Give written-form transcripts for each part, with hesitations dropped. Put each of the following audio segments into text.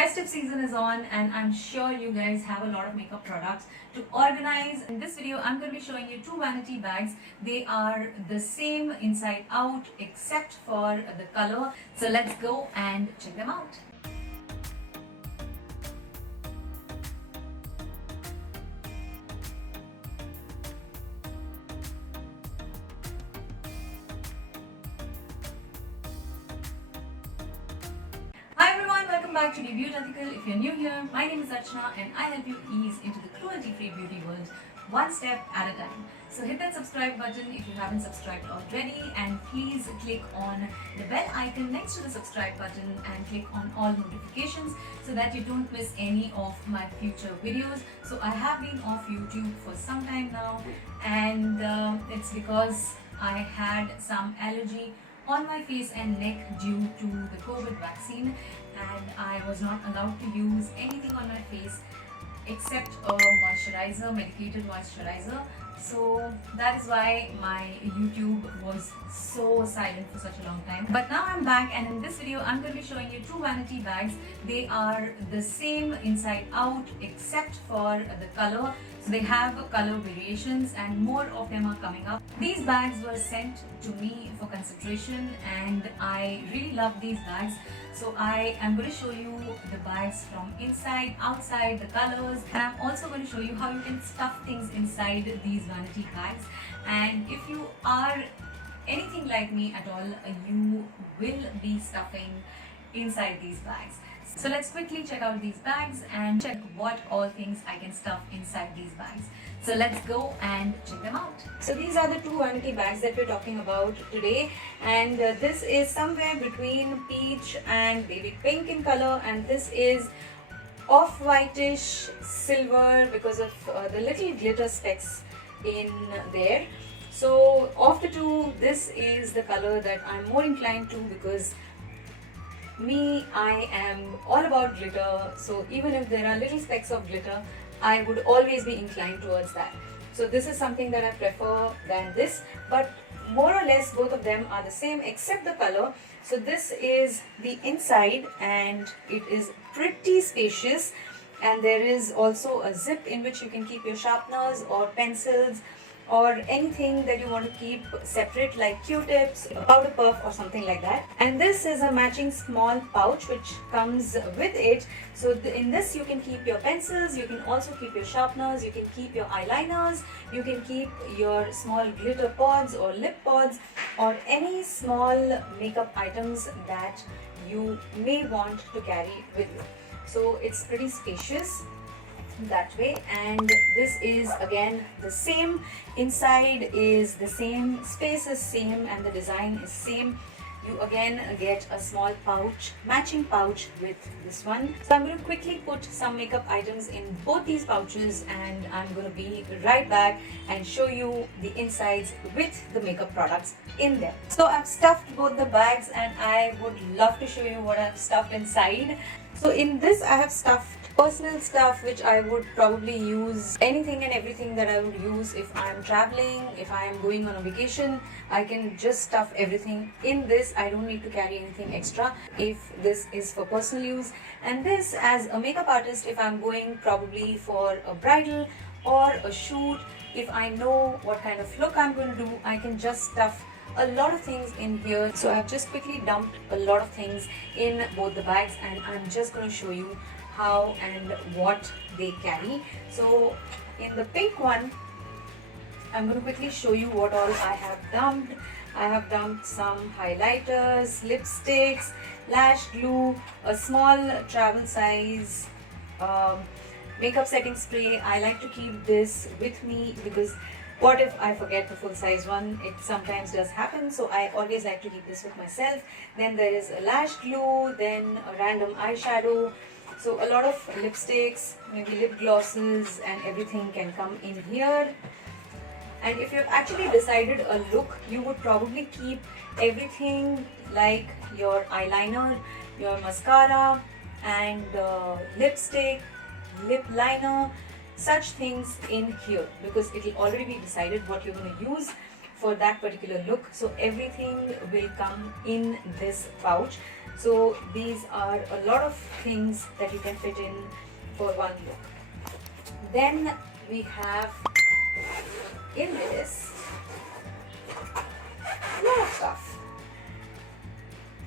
Festive season is on and I'm sure you guys have a lot of makeup products to organize. In this video, I'm going to be showing you two vanity bags. They are the same inside out except for the color. So let's go and check them out. Welcome back to Be Beautethical. If you're new here, my name is Archana and I help you ease into the cruelty-free beauty world one step at a time. So hit that subscribe button if you haven't subscribed already, and please click on the bell icon next to the subscribe button and click on all notifications so that you don't miss any of my future videos. So I have been off YouTube for some time now, and it's because I had some allergy on my face and neck due to the COVID vaccine, and I was not allowed to use anything on my face except a moisturizer, medicated moisturizer. So that is why my YouTube was so silent for such a long time. But now I'm back, and in this video I'm going to be showing you two vanity bags. They are the same inside out except for the color. So they have color variations and more of them are coming up. These bags were sent to me for consideration and I really love these bags. So I am going to show you the bags from inside, outside, the colors, and I'm also going to show you how you can stuff things inside these vanity bags. And if you are anything like me at all, you will be stuffing inside these bags. So let's quickly check out these bags and check what all things I can stuff inside these bags. So let's go and check them out. So these are the two vanity bags that we're talking about today, and this is somewhere between peach and baby pink in color, and this is off-whitish silver because of the little glitter specks in there. So of the two, this is the color that I'm more inclined to because I am all about glitter, so even if there are little specks of glitter, I would always be inclined towards that. So this is something that I prefer than this, but more or less both of them are the same except the color. So this is the inside and it is pretty spacious, and there is also a zip in which you can keep your sharpeners or pencils or anything that you want to keep separate, like Q-tips, powder puff or something like that. And this is a matching small pouch which comes with it. So in this you can keep your pencils, you can also keep your sharpeners, you can keep your eyeliners, you can keep your small glitter pods or lip pods or any small makeup items that you may want to carry with you. So it's pretty spacious that way, and this is again the same. Inside is the same, space is same, and the design is same. You again get a small pouch, matching pouch with this one. So I'm going to quickly put some makeup items in both these pouches, and I'm going to be right back and show you the insides with the makeup products in them. So I've stuffed both the bags and I would love to show you what I've stuffed inside. So in this I have stuffed personal stuff which I would probably use, anything and everything that I would use if I'm traveling, if I am going on a vacation. I can just stuff everything in this. I don't need to carry anything extra if this is for personal use. And this, as a makeup artist, if I'm going probably for a bridal or a shoot, if I know what kind of look I'm going to do, I can just stuff a lot of things in here. So I've just quickly dumped a lot of things in both the bags, and I'm just going to show you how and what they carry. So in the pink one, I'm going to quickly show you what all I have dumped. I have dumped some highlighters, lipsticks, lash glue, a small travel size makeup setting spray. I like to keep this with me because what if I forget the full size one? It sometimes does happen, so I always like to keep this with myself. Then there is a lash glue, then a random eyeshadow. So a lot of lipsticks, maybe lip glosses, and everything can come in here. And if you've actually decided a look, you would probably keep everything like your eyeliner, your mascara, and lipstick, lip liner, such things in here, because it will already be decided what you're going to use for that particular look. So everything will come in this pouch. So these are a lot of things that you can fit in for one look. Then we have in this a lot of stuff.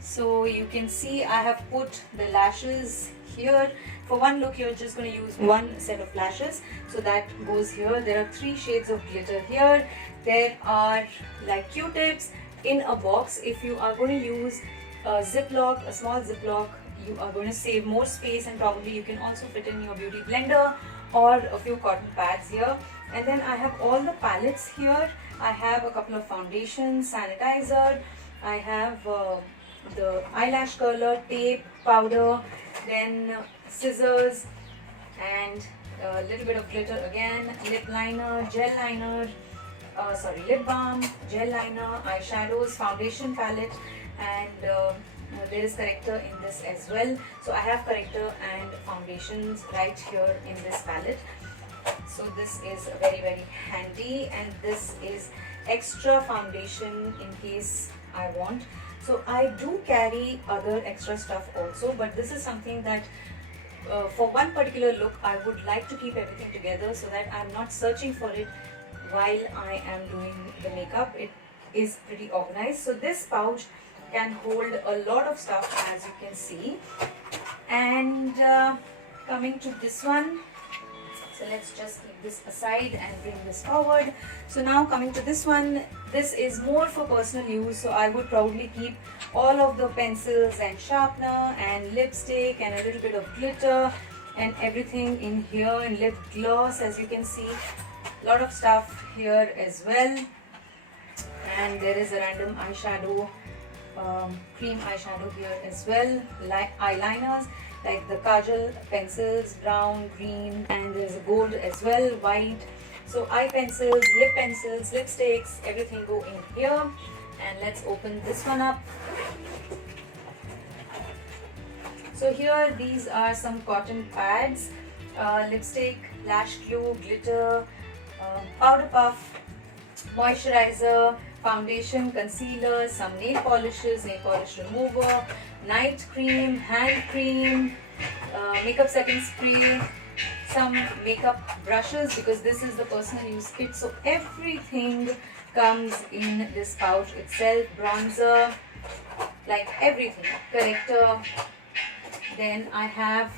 So you can see I have put the lashes here. For one look you're just going to use one set of lashes, so that goes here. There are 3 shades of glitter here. There are like Q-tips in a box. If you are going to use a Ziploc, a small Ziploc, you are going to save more space, and probably you can also fit in your beauty blender or a few cotton pads here. And then I have all the palettes here. I have a couple of foundations, sanitizer, I have the eyelash curler, tape, powder, then scissors, and a little bit of glitter again, lip liner, gel liner, lip balm, gel liner, eyeshadows, foundation palette, and there is corrector in this as well. So I have corrector and foundations right here in this palette. So this is very, very handy, and this is extra foundation in case I want. So I do carry other extra stuff also, but this is something that for one particular look I would like to keep everything together so that I'm not searching for it while I am doing the makeup. It is pretty organized. So this pouch can hold a lot of stuff, as you can see. And coming to this one, so let's just keep this aside and bring this forward. So now coming to this one, this is more for personal use, so I would probably keep all of the pencils and sharpener and lipstick and a little bit of glitter and everything in here, and lip gloss, as you can see, a lot of stuff here as well. And there is a random eyeshadow, cream eyeshadow here as well, like eyeliners, like the kajal pencils, brown, green, and there's a gold as well, white. So eye pencils, lip pencils, lipsticks, everything go in here. And let's open this one up. So here these are some cotton pads, lipstick, lash glue, glitter, powder puff, moisturizer, foundation, concealer, some nail polishes, nail polish remover, night cream, hand cream, makeup setting spray, some makeup brushes, because this is the personal use kit. So everything comes in this pouch itself. Bronzer, like everything, corrector. Then I have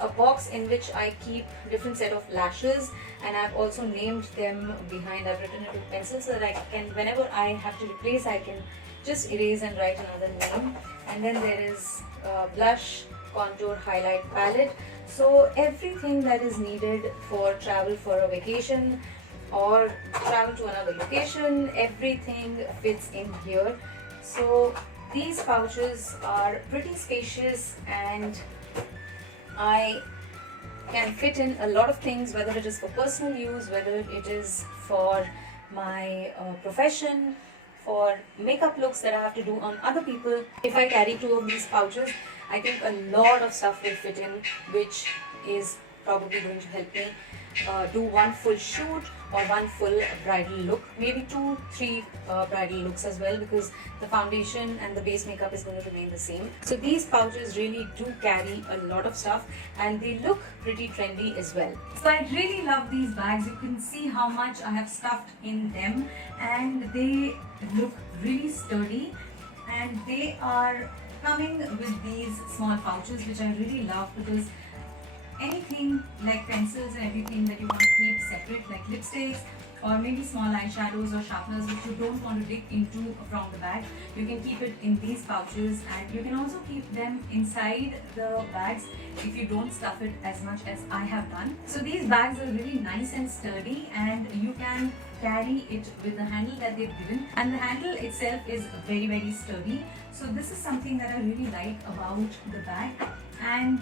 a box in which I keep different set of lashes, and I've also named them behind. I've written it with pencil so that I can, whenever I have to replace, I can just erase and write another name. And then there is blush, contour, highlight palette. So everything that is needed for travel for a vacation or travel to another location, everything fits in here. So these pouches are pretty spacious, and I can fit in a lot of things, whether it is for personal use, whether it is for my profession, for makeup looks that I have to do on other people. If I carry 2 of these pouches, I think a lot of stuff will fit in, which is probably going to help me do one full shoot or one full bridal look, maybe 2-3 bridal looks as well, because the foundation and the base makeup is going to remain the same. So these pouches really do carry a lot of stuff, and they look pretty trendy as well. So I really love these bags. You can see how much I have stuffed in them, and they look really sturdy, and they are coming with these small pouches, which I really love, because anything like pencils and everything that you want to keep separate, like lipsticks or maybe small eyeshadows or sharpeners which you don't want to dig into from the bag, you can keep it in these pouches, and you can also keep them inside the bags if you don't stuff it as much as I have done. So these bags are really nice and sturdy, and you can carry it with the handle that they've given, and the handle itself is very, very sturdy. So this is something that I really like about the bag. And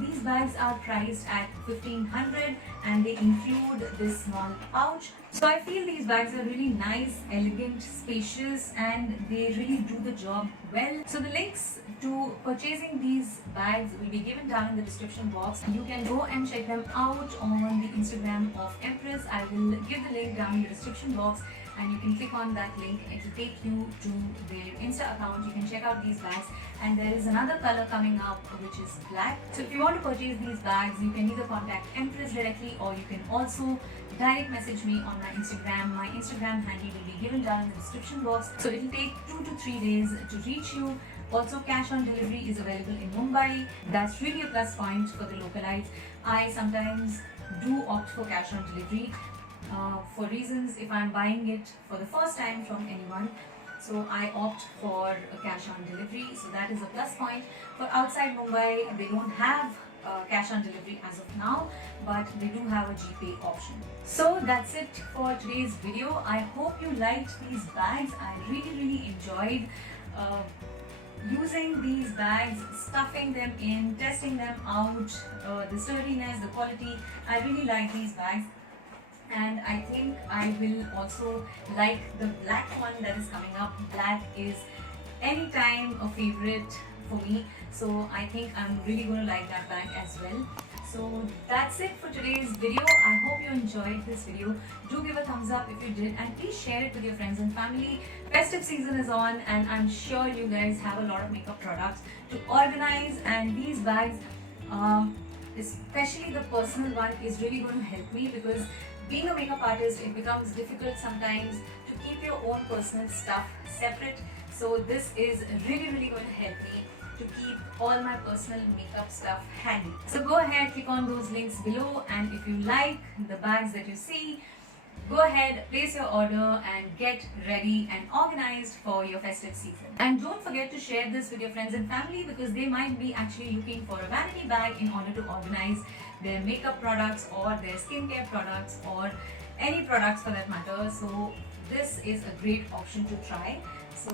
these bags are priced at 1500, and they include this small pouch. So I feel these bags are really nice, elegant, spacious, and they really do the job well. So the links to purchasing these bags will be given down in the description box. You can go and check them out on the Instagram of Empress. I will give the link down in the description box. and you can click on that link. It will take you to their Insta account. You can check out these bags, and there is another color coming up which is black. So if you want to purchase these bags, you can either contact Empress directly, or you can also direct message me on my Instagram. My Instagram handle will be given down in the description box. So it will take 2 to 3 days to reach you. Also, cash on delivery is available in Mumbai. That's really a plus point for the localites. I sometimes do opt for cash on delivery for reasons if I'm buying it for the first time from anyone. So I opt for a cash on delivery. So that is a plus point. For outside Mumbai, they don't have cash on delivery as of now, but they do have a GPay option. So that's it for today's video. I hope you liked these bags. I really enjoyed using these bags, stuffing them in, testing them out, the sturdiness, the quality. I really like these bags, and I think I will also like the black one that is coming up. Black is anytime a favorite for me, so I think I'm really going to like that bag as well. So that's it for today's video. I hope you enjoyed this video. Do give a thumbs up if you did, and please share it with your friends and family. Festive season is on, and I'm sure you guys have a lot of makeup products to organize, and these bags, especially the personal one, is really going to help me, because being a makeup artist, it becomes difficult sometimes to keep your own personal stuff separate. So this is really going to help me to keep all my personal makeup stuff handy. So go ahead, click on those links below, and if you like the bags that you see, go ahead, place your order and get ready and organized for your festive season. And don't forget to share this with your friends and family, because they might be actually looking for a vanity bag in order to organize their makeup products or their skincare products or any products for that matter. So this is a great option to try. So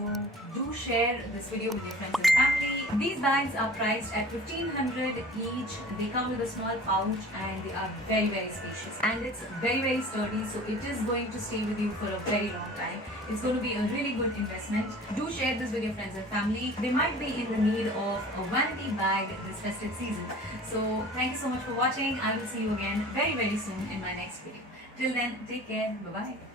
do share this video with your friends and family. These bags are priced at 1500 each. They come with a small pouch, and they are very spacious, and it's very sturdy, so it is going to stay with you for a very long time. It's going to be a really good investment. Do share this with your friends and family. They might be in the need of a vanity bag this festive season. So thank you so much for watching. I will see you again very soon in my next video. Till then, take care. Bye bye.